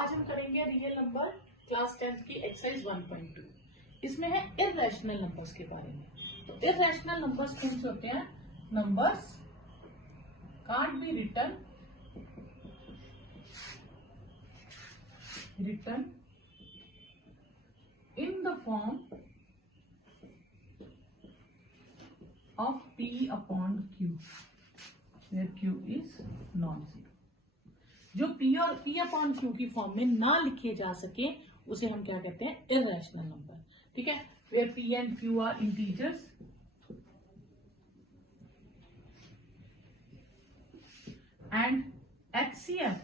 आज हम करेंगे रियल नंबर क्लास 10th की एक्सरसाइज 1.2। इसमें है इररेशनल नंबर्स के बारे में। तो इररेशनल नंबर्स कौन से होते हैं? Numbers can't be written in the form of p upon q where q is non-zero। जो p और p अपॉन q की फॉर्म में ना लिखे जा सके उसे हम क्या कहते हैं? Irrational number. ठीक है, where p and q are integers and HCF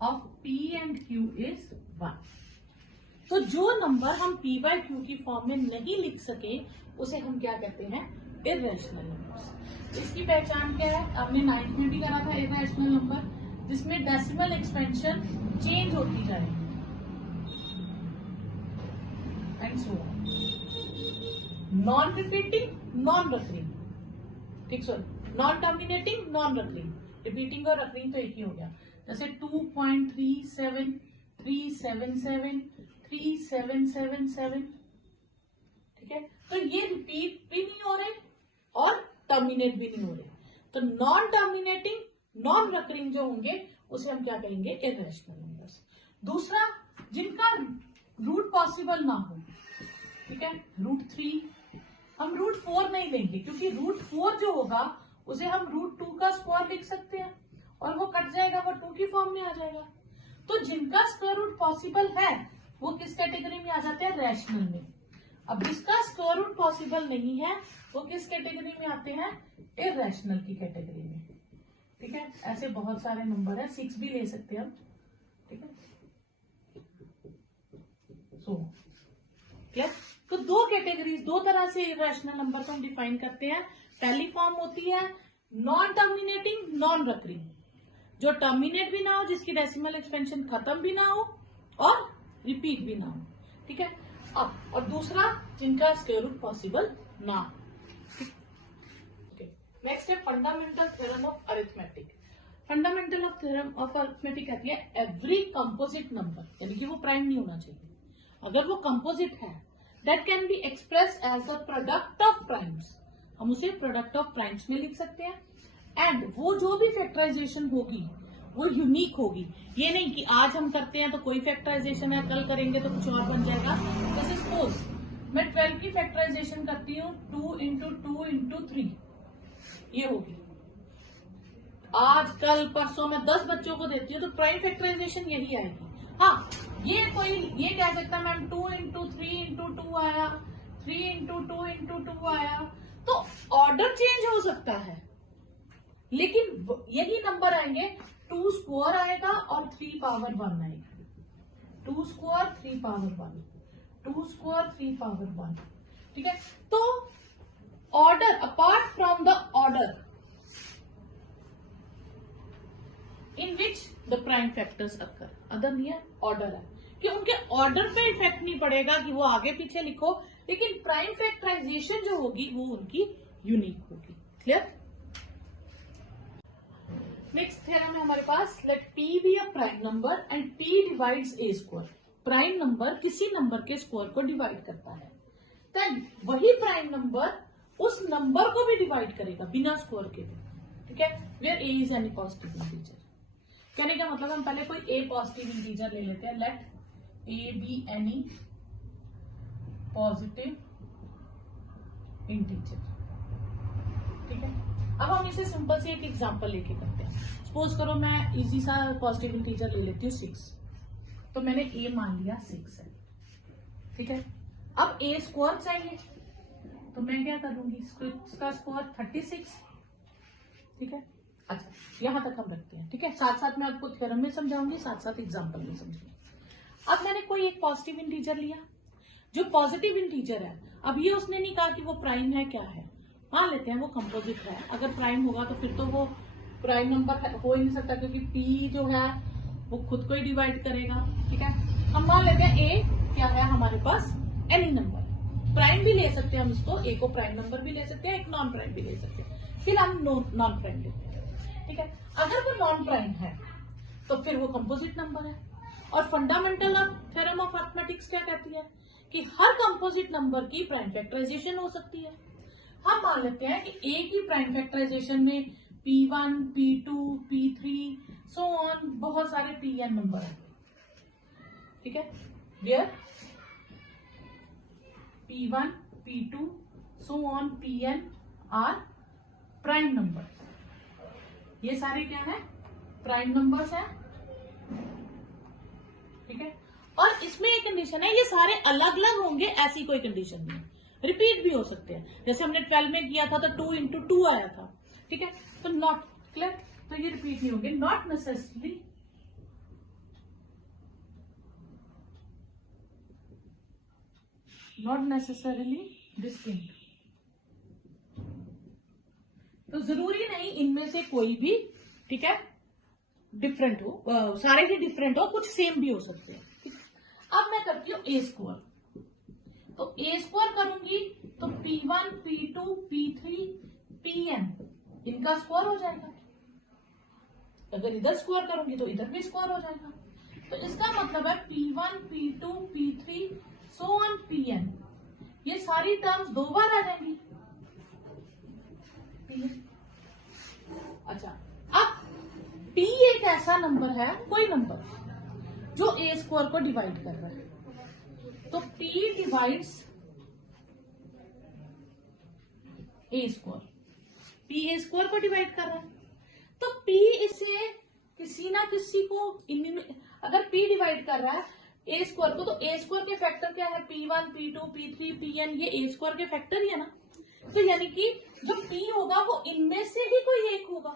of p and q is 1। तो जो नंबर हम p by q की फॉर्म में नहीं लिख सके उसे हम क्या कहते हैं? Irrational numbers. इसकी पहचान क्या है? आपने 9th में भी करा था इररेशनल नंबर, जिसमें डेसिमल एक्सपेंशन चेंज होती जाएगी and so on. Non repeating, non recurring, ठीक sir, non terminating, non recurring. Repeating और रकरिंग तो एक ही हो गया। जैसे 2.37, 377, 3777। ठीक है, तो ये रिपीट भी नहीं हो रहे और टर्मिनेट भी नहीं हो रहे। तो नॉन टर्मिनेटिंग, नॉन रकरिंग जो होंगे उसे हम क्या कहेंगे? Irrational numbers. दूसरा, जिनका रूट पॉसिबल ना हो। ठीक है, √3 हम √4 नहीं लेंगे, क्योंकि √4 जो होगा उसे हम √2 का स्क्वायर लिख सकते हैं और वो कट जाएगा, वो 2 की फॉर्म में आ जाएगा। तो जिनका स्क्वायर रूट पॉसिबल है वो किस कैटेगरी में आ जाते हैं? रैशनल में। अब जिसका स्क्वायर रूट पॉसिबल नहीं है वो किस कैटेगरी में आते हैं? इररेशनल की कैटेगरी में। ठीक है, ऐसे बहुत सारे नंबर है, 6 भी ले सकते हैं हम। ठीक है, क्लियर? तो दो कैटेगरीज, दो तरह से इररेशनल नंबर को हम डिफाइन करते हैं। पहली फॉर्म होती है नॉन टर्मिनेटिंग, नॉन रकरिंग, जो टर्मिनेट भी ना हो, जिसकी डेसिमल एक्सपेंशन खत्म भी ना हो और रिपीट भी ना हो। ठीक है, अब और दूसरा, जिनका स्क्वायर रूट पॉसिबल ना हो। नेक्स्ट है fundamental theorem of arithmetic. Fundamental of theorem of arithmetic कहती है एवरी कंपोजिट नंबर, यानी कि वो प्राइम नहीं होना चाहिए, अगर वो कंपोजिट है, that can be express as a product of primes, हम उसे प्रोडक्ट ऑफ प्राइम्स में लिख सकते हैं। एंड वो जो भी फैक्टराइजेशन होगी वो यूनिक होगी। ये नहीं कि आज हम करते हैं तो कोई फैक्टराइजेशन है, कल करेंगे तो कुछ और बन जाएगा। जैसे सपोज मैं 12 की फैक्टराइजेशन करती हूँ 2 into 2 into 3, ये होगी। आज कल परसों में 10 बच्चों को देती हूँ तो प्राइम फैक्टराइजेशन यही आएगी। हाँ, ये कोई ये कह सकता है मैम 2 into 3 into 2 आया, 3 into 2 into 2 आया, तो ऑर्डर चेंज हो सकता है, लेकिन यही नंबर आएंगे। 2 स्क्वायर आएगा और 3 पावर 1 आएगा। 2 स्क्वायर 3 पावर 1, 2 स्क्वायर 3 पावर 1। ठीक है, तो order apart from the order in which the prime factors occur, other near order है कि उनके ऑर्डर पे इफेक्ट नहीं पड़ेगा कि वो आगे पीछे लिखो, लेकिन प्राइम फैक्टराइजेशन जो होगी वो उनकी यूनिक होगी। क्लियर? नेक्स्ट थ्योरम है हमारे पास, let p be a prime number and p divides a square. Prime number किसी नंबर के स्क्वायर को डिवाइड करता है, देन वही प्राइम नंबर उस नंबर को भी डिवाइड करेगा बिना स्क्वायर के भी। ठीक है, where a is any positive integer. कहने का मतलब हम पहले कोई a पॉजिटिव इंटीजर ले लेते हैं। Let a be any positive integer. ठीक है, अब हम इसे सिंपल से एक एग्जांपल लेके करते हैं। सपोज करो मैं इजी सा पॉजिटिव इंटीजर ले लेती हूँ 6, तो मैंने a मान लिया 6 है। ठीक है, अब a स्क्वायर चाहिए तो मैं क्या करूंगी? इसका स्क्वायर 36। ठीक है, अच्छा यहां तक हम रखते हैं। ठीक है, साथ साथ मैं आपको थ्योरम में समझाऊंगी, साथ साथ एग्जांपल में समझूंगी। अब मैंने कोई एक पॉजिटिव इंटीजर लिया, जो पॉजिटिव इंटीजर है, अब ये उसने नहीं कहा कि वो प्राइम है, क्या है, मान लेते हैं वो कंपोजिट है। अगर प्राइम होगा तो फिर तो वो प्राइम नंबर हो ही नहीं सकता, क्योंकि p जो है वो खुद को ही डिवाइड करेगा। ठीक है, हम मान लेते हैं a क्या है हमारे पास? Any number. प्राइम भी ले सकते हैं हम इसको, a को प्राइम नंबर भी ले सकते हैं, एक नॉन प्राइम भी ले सकते हैं। फिर हम नॉन प्राइम लेते हैं। ठीक है, अगर वो नॉन प्राइम है तो फिर वो कंपोजिट नंबर है। और fundamental of theorem of arithmetics क्या कहती है कि हर कंपोजिट नंबर की प्राइम फैक्टराइजेशन हो सकती है। हम मान लेते हैं कि एक ही प्राइम फैक्टराइजेशन में P1, P2, P3 so on बहुत सारे Pn नंबर है, ठीक है dear. P1, P2 so on Pn are prime number. ये सारे क्या है? प्राइम नंबर्स हैं, ठीक है। और इसमें एक कंडीशन है, ये सारे अलग अलग होंगे ऐसी कोई कंडीशन नहीं, रिपीट भी हो सकते हैं। जैसे हमने 12 में किया था तो 2 into 2 आया था, ठीक है। तो नॉट क्लियर, तो ये रिपीट नहीं होंगे। Not necessarily distinct. तो जरूरी नहीं इनमें से कोई भी, ठीक है, डिफरेंट हो, सारे ही डिफरेंट हो, कुछ सेम भी हो सकते हैं। अब मैं करती हूँ ए स्क्वायर। तो ए स्क्वायर करूंगी तो P1, P2, P3, Pn इनका स्क्वायर हो जाएगा। अगर इधर स्क्वायर करूंगी तो इधर भी स्क्वायर हो जाएगा। तो इसका मतलब है P1, P2, P3 so on Pn, ये सारी टर्म्स 2 बार आ जाएंगी। अच्छा, अब P एक ऐसा नंबर है, कोई नंबर जो ए स्क्वायर को डिवाइड कर रहा है। तो P डिवाइड्स ए स्क्वायर, P ए स्क्वायर को डिवाइड कर रहा है। तो P इसे किसी ना किसी को, अगर P डिवाइड कर रहा है ए स्क्वायर को, तो ए स्क्वायर के फैक्टर क्या है? P1, P2, P3, Pn, ये ए स्क्वायर के फैक्टर ही है ना। तो यानी कि जो P होगा वो इनमें से ही कोई एक होगा,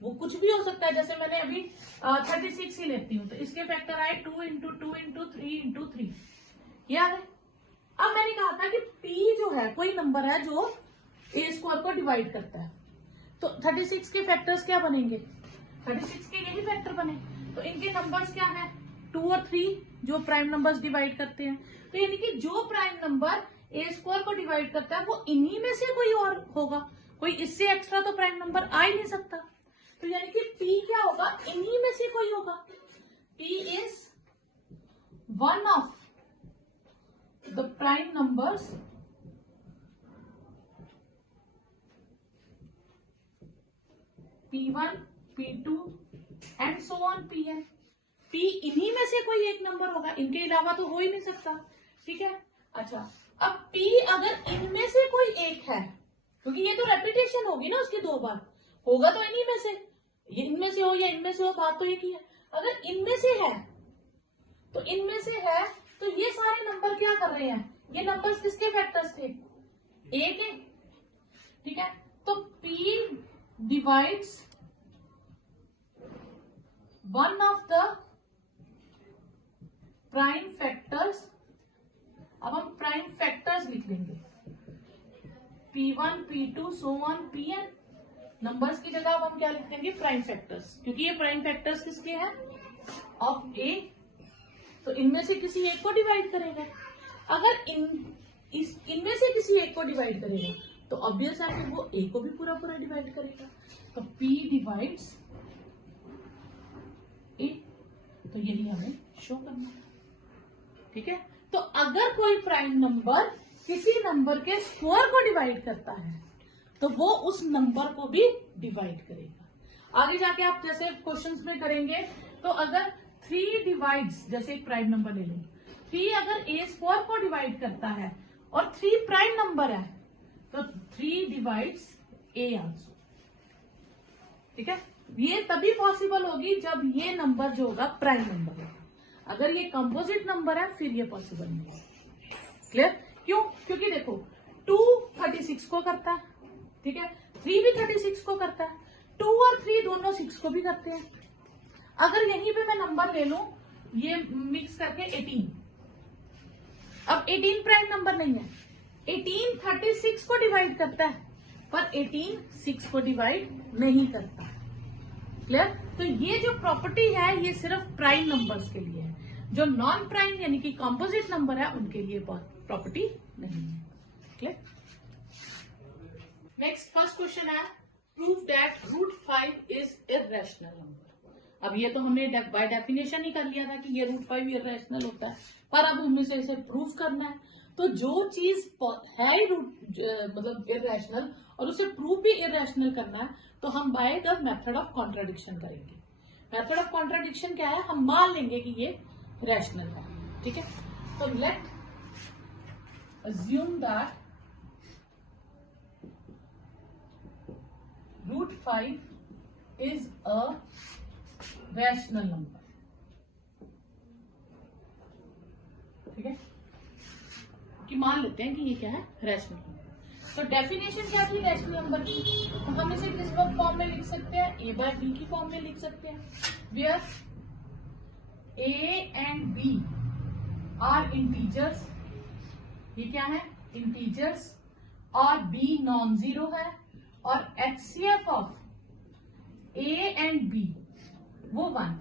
वो कुछ भी हो सकता है। जैसे मैंने अभी 36 ही लेती हूँ, तो इसके फैक्टर आए 2 into 2 into 3 into 3, ये आ गए। अब मैंने कहा था कि P जो है कोई नंबर है जो ए स्क्वायर को डिवाइड करता है। तो 36 के फैक्टर्स क्या बनेंगे? 36 के यही फैक्टर बने। तो इनके नंबर्स क्या है? 2 और 3 जो प्राइम नंबर्स डिवाइड करते हैं। तो यानी कि जो प्राइम नंबर ए स्क्वायर को डिवाइड करता है वो इन्हीं में से कोई और होगा, कोई इससे एक्स्ट्रा तो प्राइम नंबर आ ही नहीं सकता। तो यानी कि P क्या होगा? इन्हीं में से कोई होगा। P is one of the prime numbers P1, P2 and so on Pn। P इन्हीं में से कोई एक नंबर होगा, इनके अलावा तो हो ही नहीं सकता, ठीक है। अच्छा, अब P अगर इनमें से कोई एक है, क्योंकि ये तो रेपिटेशन होगी ना उसकी 2 बार, होगा तो इन्हीं में से, ये इनमें से हो या इनमें से हो, बात तो एक ही है। अगर इनमें से है तो इनमें से है, तो ये सारे नंबर क्या कर रहे हैं? ये नंबर्स किसके फैक्टर्स थे? ए के, ठीक है। तो P divides one of the prime factors. अब हम प्राइम फैक्टर्स लिख लेंगे, P1, P2 so on Pn। Numbers की जगह अब हम क्या लिख देंगे? प्राइम फैक्टर्स, क्योंकि ये प्राइम फैक्टर्स किसके हैं? ऑफ ए। तो इनमें से किसी एक को डिवाइड करेगा। अगर इनमें से किसी एक को डिवाइड करेगा तो ऑब्वियस है कि वो ए को भी पूरा पूरा डिवाइड करेगा। तो P डिवाइड्स ए, तो यही हमें शो करना है, ठीक है। तो अगर कोई प्राइम नंबर किसी नंबर के स्क्वायर को डिवाइड करता है तो वो उस नंबर को भी डिवाइड करेगा। आगे जाके आप जैसे क्वेश्चंस में करेंगे, तो अगर 3 डिवाइड्स, जैसे एक प्राइम नंबर ले लें, 3 अगर ए स्क्वायर को डिवाइड करता है और 3 प्राइम नंबर है, तो 3 डिवाइड्स ए आल्सो, ठीक है। ये तभी पॉसिबल होगी जब ये नंबर जो होगा प्राइम नंबर होगा। अगर ये कंपोजिट नंबर है फिर ये पॉसिबल नहीं है। क्लियर? क्यों? क्योंकि देखो 2 36 को करता है, ठीक है, 3 भी 36 को करता है, 2 और 3 दोनों 6 को भी करते हैं। अगर यहीं पे मैं नंबर ले लूं ये मिक्स करके 18, अब 18 प्राइम नंबर नहीं है, 18 36 को डिवाइड करता है पर 18 6 को डिवाइड नहीं करता। क्लियर? तो ये जो प्रॉपर्टी है ये सिर्फ प्राइम नंबर्स के लिए है, जो नॉन प्राइम यानी कि कंपोजिट नंबर है उनके लिए प्रॉपर्टी नहीं है। क्लियर? नेक्स्ट फर्स्ट क्वेश्चन है, prove that √5 is irrational number. अब ये तो हमने बाय डेफिनेशन ही कर लिया था कि ये √5 इरेशनल होता है, पर अब हमें से इसे प्रूफ करना है। तो जो चीज है मतलब इरेशनल और उसे प्रूफ भी इरेशनल करना है, तो हम by the method of contradiction करेंगे। मेथड ऑफ कॉन्ट्राडिक्शन क्या है? हम मान लेंगे कि ये रैशनल है, ठीक है। तो late assume that √5 is a rational number, ठीक है, कि मान लेते हैं कि ये क्या है? Rational number. तो डेफिनेशन क्या थी रैशनल नंबर की? तो हम इसे किस फॉर्म में लिख सकते हैं? a बाय b की फॉर्म में लिख सकते हैं, where a and b are integers. ये क्या है? इंटीजर्स। और b नॉन जीरो है, और HCF of a and b वो 1,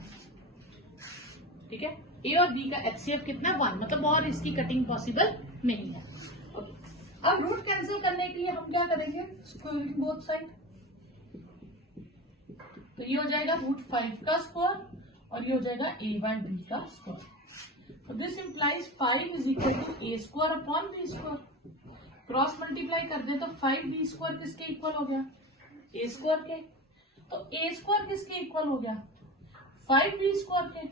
ठीक है। a और b का HCF कितना? 1, मतलब और इसकी कटिंग पॉसिबल नहीं है। ओके, अब रूट कैंसिल करने के लिए हम क्या करेंगे? Squaring both side. तो ये हो जाएगा √5 का स्क्वायर और ये हो जाएगा a बाय b का स्क्वायर। तो this implies 5 is equal to a square upon b square. Cross multiply कर दे तो 5b स्क्वायर किसके इक्वल हो गया? a स्क्वायर के। तो a स्क्वायर किसके इक्वल हो गया? 5b स्क्वायर के।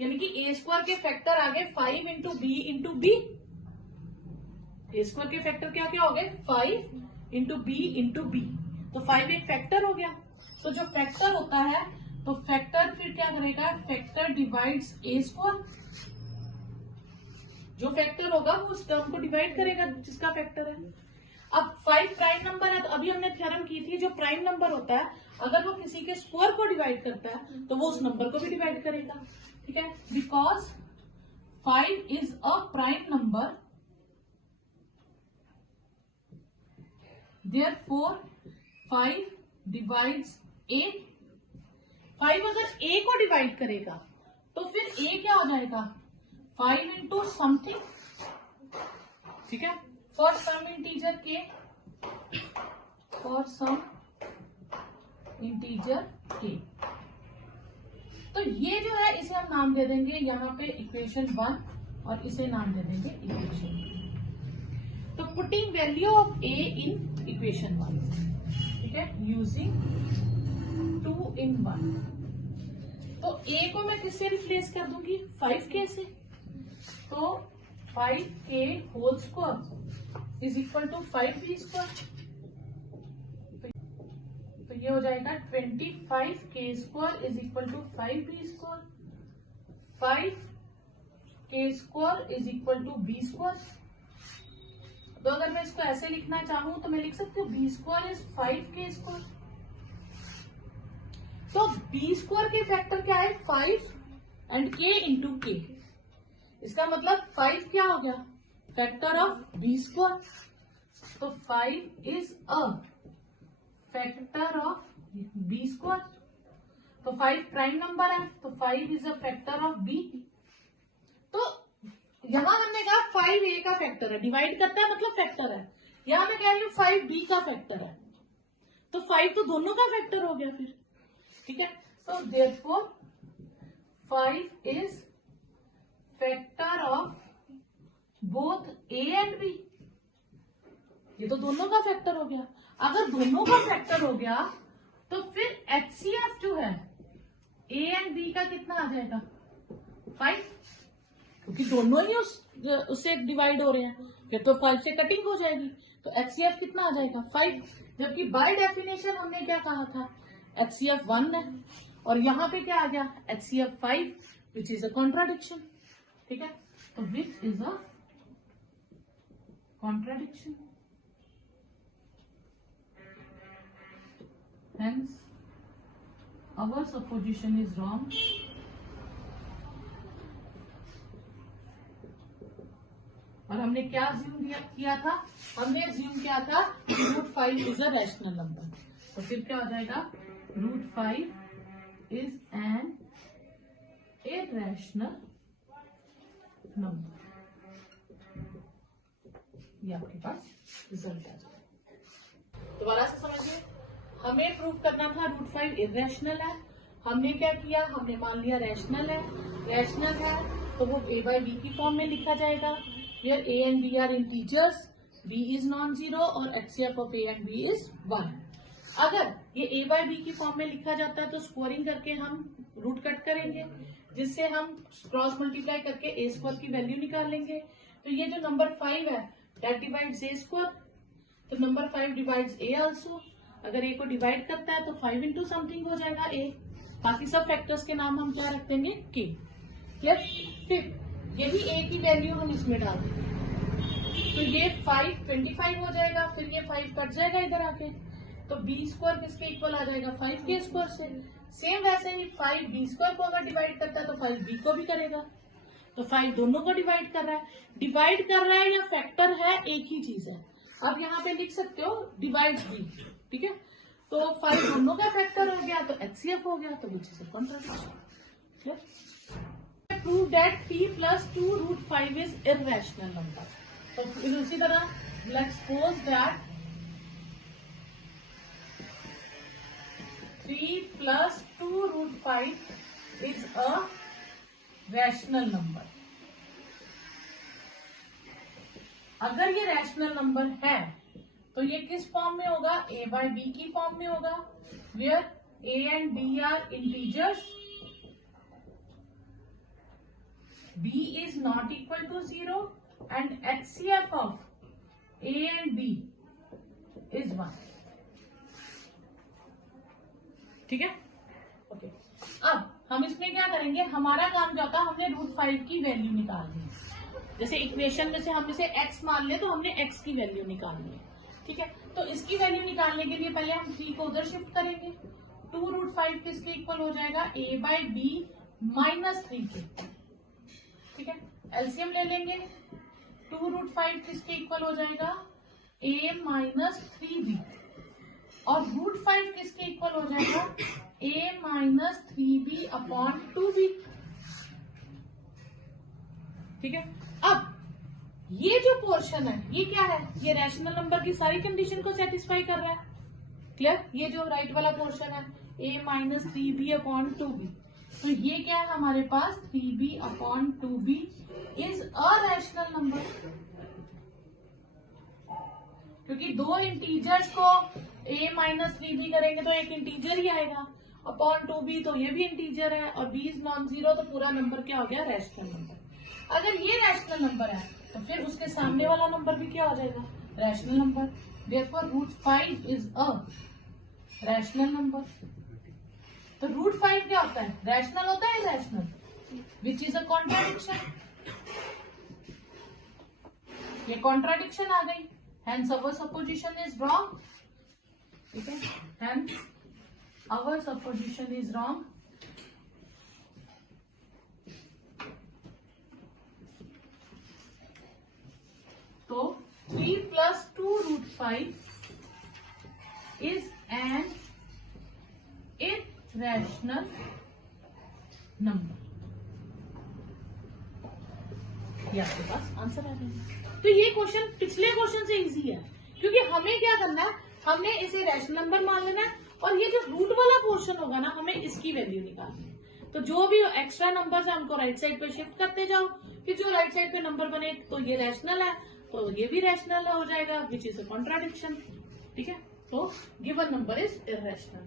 यानी कि a स्क्वायर के फैक्टर आ गए 5 into b into b। a square के फैक्टर क्या क्या हो गए? 5 इंटू b इंटू b। तो 5 एक फैक्टर हो गया। तो जो फैक्टर होता है, तो फैक्टर फिर क्या करेगा? Factor divides a square. जो फैक्टर होगा वो उस टर्म को डिवाइड करेगा जिसका फैक्टर है। अब 5 प्राइम नंबर है, तो अभी हमने थ्योरम की थी जो प्राइम नंबर होता है अगर वो किसी के स्क्वायर को डिवाइड करता है तो वो उस नंबर को भी डिवाइड करेगा, ठीक है। Because 5 is a prime number, therefore 5 divides a। 5 अगर a को डिवाइड करेगा तो फिर a क्या हो जाएगा? 5 इंटू समथिंग, ठीक है, for some integer k, for some integer k। तो ये जो है इसे हम नाम दे देंगे यहाँ पे इक्वेशन 1 और इसे नाम दे देंगे इक्वेशन 2। तो putting value of a in equation 1, ठीक है, यूजिंग 2 in 1। तो a को मैं किससे रिप्लेस कर दूंगी? 5k से। तो 5k whole square is equal to 5b square. तो ये हो जाएगा 25k square is equal to 5b square. 5k square is equal to b square. तो अगर मैं इसको ऐसे लिखना चाहूं तो मैं लिख सकती हूँ b square is 5k square. तो b स्क्वायर के फैक्टर क्या है? 5 एंड k इंटू k। इसका मतलब 5 क्या हो गया? Factor of b square. तो 5 is a factor of b square. तो 5 प्राइम नंबर है, तो 5 is a factor of b। तो यहां हमने कहा 5 a का फैक्टर है, डिवाइड करता है मतलब फैक्टर है। यहां मैं कह रही हूं 5 b का फैक्टर है, तो 5 तो दोनों का फैक्टर हो गया फिर, ठीक है। तो therefore 5 is factor of both a and b। ये तो दोनों का फैक्टर हो गया। अगर दोनों का फैक्टर हो गया तो फिर HCF जो है a एंड b का कितना आ जाएगा? 5, क्योंकि दोनों ही उससे डिवाइड हो रहे हैं, फिर तो 5 से कटिंग हो जाएगी। तो HCF कितना आ जाएगा? 5। जबकि बाय डेफिनेशन हमने क्या कहा था? HCF 1 है, और यहाँ पे क्या आ गया? HCF 5, which is a contradiction, ठीक है। तो विच is a contradiction, hence our supposition is wrong। और हमने क्या assume किया था? हमने assume किया था √5 is a rational number। तो फिर क्या हो जाएगा? √5 is an irrational number। ये आपके पास रिजल्ट आ जाएगा। दोबारा से समझिए, हमें प्रूव करना था √5 इरेशनल है, हमने क्या किया, हमने मान लिया रैशनल है तो वो a by b की फॉर्म में लिखा जाएगा, where a and b are integers, b is non-zero और HCF of a and b is 1। अगर ये a by b की फॉर्म में लिखा जाता है तो स्क्वायरिंग करके हम रूट कट करेंगे, जिससे हम क्रॉस मल्टीप्लाई करके a स्क्वायर की वैल्यू निकाल लेंगे। तो ये जो नंबर 5 है दैट डिवाइड्स a स्क्वायर, तो नंबर 5 डिवाइड्स a आल्सो। अगर a को डिवाइड करता है तो 5 इंटू समथिंग हो जाएगा a, बाकी सब फैक्टर्स के नाम हम क्या रख देंगे k। क्लियर? फिर यही a की वैल्यू हम इसमें डाल देंगे, तो ये 25 हो जाएगा, फिर ये 5 कट जाएगा इधर आके, तो b स्क्वायर किसके इक्वल आ जाएगा, 5 के स्क्वायर से। सेम वैसे ही 5 b स्क्वायर को अगर डिवाइड करता है तो 5 b को भी करेगा, तो 5 दोनों को डिवाइड कर रहा है या फैक्टर है, एक ही चीज है। अब यहाँ पे लिख सकते हो डिवाइड्स b, ठीक है, तो 5 दोनों का फैक्टर हो गया तो HCF हो गया, तो विच is a contradiction. Prove that 3 plus 2 root 5 is irrational number। तो फिर उसी तरह let's suppose that 3 plus 2 root 5 is a rational number। अगर ये रैशनल नंबर है तो ये किस फॉर्म में होगा, a by b की फॉर्म में होगा, where a and b are integers, b is not equal to 0 and HCF of a and b is 1। ठीक है, ओके। अब हम इसमें क्या करेंगे, हमारा काम क्या होता है, हमने रूट 5 की वैल्यू निकालनी है। जैसे इक्वेशन में से हम इसे x मान ले तो हमने x की वैल्यू निकालनी है, ठीक है। तो इसकी वैल्यू निकालने के लिए पहले हम 3 को उधर शिफ्ट करेंगे, 2 रूट 5 किसके इक्वल हो जाएगा, a by b माइनस 3 के, ठीक है। एलसीएम ले लेंगे, 2 रूट 5 किसके इक्वल हो जाएगा, a माइनस 3b, और रूट 5 किसके इक्वल हो जाएगा, a minus 3b upon 2b, ठीक है। अब ये जो पोर्शन है ये क्या है, ये रैशनल नंबर की सारी कंडीशन को सेटिस्फाई कर रहा है। क्लियर? ये जो राइट वाला पोर्शन है a minus 3b upon 2b, तो ये क्या है हमारे पास, 3b upon 2b is a rational number, क्योंकि दो इंटीजर्स को a माइनस 3b करेंगे तो एक इंटीजर ही आएगा, अपॉन 2b तो ये भी इंटीजर है, और b इज नॉन जीरो, तो पूरा नंबर क्या हो गया, रैशनल नंबर। अगर ये रैशनल नंबर है तो फिर उसके सामने वाला नंबर भी क्या हो जाएगा, rational number. Therefore root 5 is a rational number. तो रूट 5 क्या होता है, रैशनल होता है, rational, which is a contradiction. ये कॉन्ट्राडिक्शन आ गई, hence our supposition is wrong, ठीक है, hence our supposition is wrong. तो 3 plus 2 root 5 is an irrational number। ये आपके पास आंसर आ जाएगा। तो ये क्वेश्चन पिछले क्वेश्चन से इजी है, क्योंकि हमें क्या करना है, हमने इसे रैशनल नंबर मान लेना है, और ये जो रूट वाला पोर्शन होगा ना, हमें इसकी वैल्यू निकालनी है। तो जो भी एक्स्ट्रा नंबर है उनको राइट साइड पे शिफ्ट करते जाओ, फिर जो राइट साइड पे नंबर बने तो ये रैशनल है तो ये भी रैशनल हो जाएगा, विच इज अ कॉन्ट्राडिक्शन, ठीक है। तो गिवन नंबर इज इररेशनल।